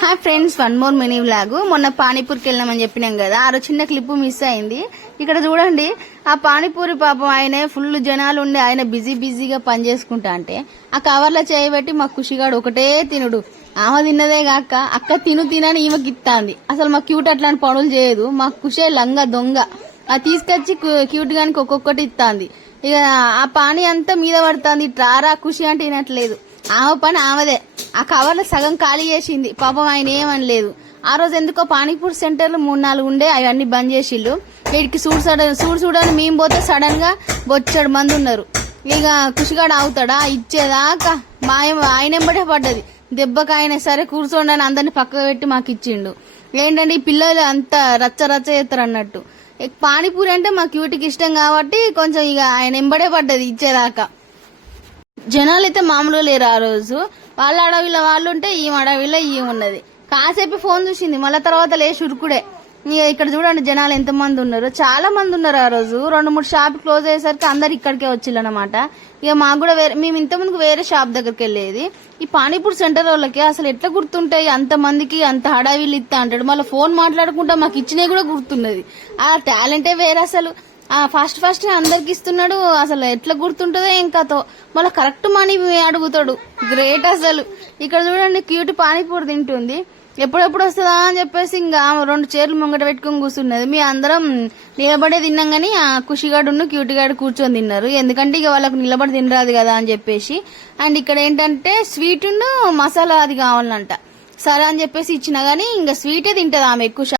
Hi friends, one more mini vlog. మొన్న పానీపూరికి వెళ్ళామని చెప్పినాం కదా, ఆ రోజు చిన్న క్లిప్ మిస్ అయింది. ఇక్కడ చూడండి, ఆ పానీపూరి పాపం ఆయన ఫుల్ జనాలు ఉండి ఆయన బిజీగా పని చేసుకుంటా అంటే ఆ కవర్లో చేయబెట్టి మా ఖుషిగాడు ఒకటే తినుడు. ఆమె తిన్నదే కాక అక్క తినని ఈమెకి ఇస్తాంది. అసలు మా క్యూట్ అట్లాంటి పనులు చేయదు. మా ఖుషే లంగ దొంగ. అది తీసుకొచ్చి క్యూట్ గానికి ఒక్కొక్కటి ఇస్తాంది. ఇక ఆ పానీ అంతా మీద పడుతుంది. ట్రారా ఖుషి అంటే వినట్లేదు. ఆమె పని ఆమెదే. ఆ కవర్లో సగం ఖాళీ చేసింది. పాపం ఆయన ఏమనలేదు. ఆ రోజు ఎందుకో పానీపూరి సెంటర్లు 3-4 ఉండే, అవన్నీ బంద్ చేసిళ్ళు. వీడికి చూడని మేము పోతే సడన్ గా బొచ్చడు మంది ఉన్నారు. ఇక ఖుషిగాడు ఆగుతాడా? ఇచ్చేదాకా ఆయన ఎంబడే పడ్డది. దెబ్బకి ఆయన సరే కూర్చోండి అని అందరిని పక్కకు పెట్టి మాకు ఇచ్చిండు. ఏంటంటే ఈ పిల్లలు అంత రచ్చ చేస్తారు అన్నట్టు. పానీపూరి అంటే మా క్యూటీకి ఇష్టం కాబట్టి కొంచెం ఇక ఆయన ఎంబడే పడ్డది ఇచ్చేదాకా. జనాలు అయితే మామూలు లేరు. ఆ రోజు వాళ్ళ అడవిలో వాళ్ళు ఉంటే ఈ అడవిలో ఈ ఉన్నది. కాసేపు ఫోన్ చూసింది, మళ్ళీ తర్వాత లేచి ఉరుకుడే. ఇక్కడ చూడండి జనాలు ఎంత మంది ఉన్నారు, చాలా మంది ఉన్నారు. ఆ రోజు 2-3 షాప్ క్లోజ్ అయ్యేసరికి అందరు ఇక్కడికే వచ్చిల్లనమాట. ఇక మాకు కూడా మేము ఇంతకుముందుకు వేరే షాప్ దగ్గరికి వెళ్ళేది. ఈ పానీపూరి సెంటర్ వాళ్ళకి అసలు ఎట్లా గుర్తుంటాయి అంత మందికి అంత హడావిలు ఇస్తా అంటాడు. మళ్ళీ ఫోన్ మాట్లాడుకుంటా మాకు ఇచ్చినవి కూడా గుర్తున్నది. ఆ టాలెంటే వేరే అసలు. ఫస్ట్ అందరికి ఇస్తున్నాడు. అసలు ఎట్లా గుర్తుంటుందో ఏం కథో. మళ్ళీ కరెక్ట్ మనీ అడుగుతాడు. గ్రేట్ అసలు. ఇక్కడ చూడండి, క్యూట్ పానీపూరి తింటుంది. ఎప్పుడెప్పుడు వస్తుందా అని చెప్పేసి ఇంకా 2 చైర్లు ముంగట పెట్టుకుని కూర్చున్నది. మీ అందరం నిలబడే తిన్నాం గానీ ఆ ఖుషిగాడు క్యూట్ గాడు కూర్చొని తిన్నారు. ఎందుకంటే ఇక వాళ్ళకు నిలబడి తినరాదు కదా అని చెప్పేసి. అండ్ ఇక్కడ ఏంటంటే స్వీట్ మసాలా అది కావాలంట. సరే అని చెప్పేసి ఇచ్చినా గానీ ఇంకా స్వీటే తింటది ఆమె ఎక్కువ.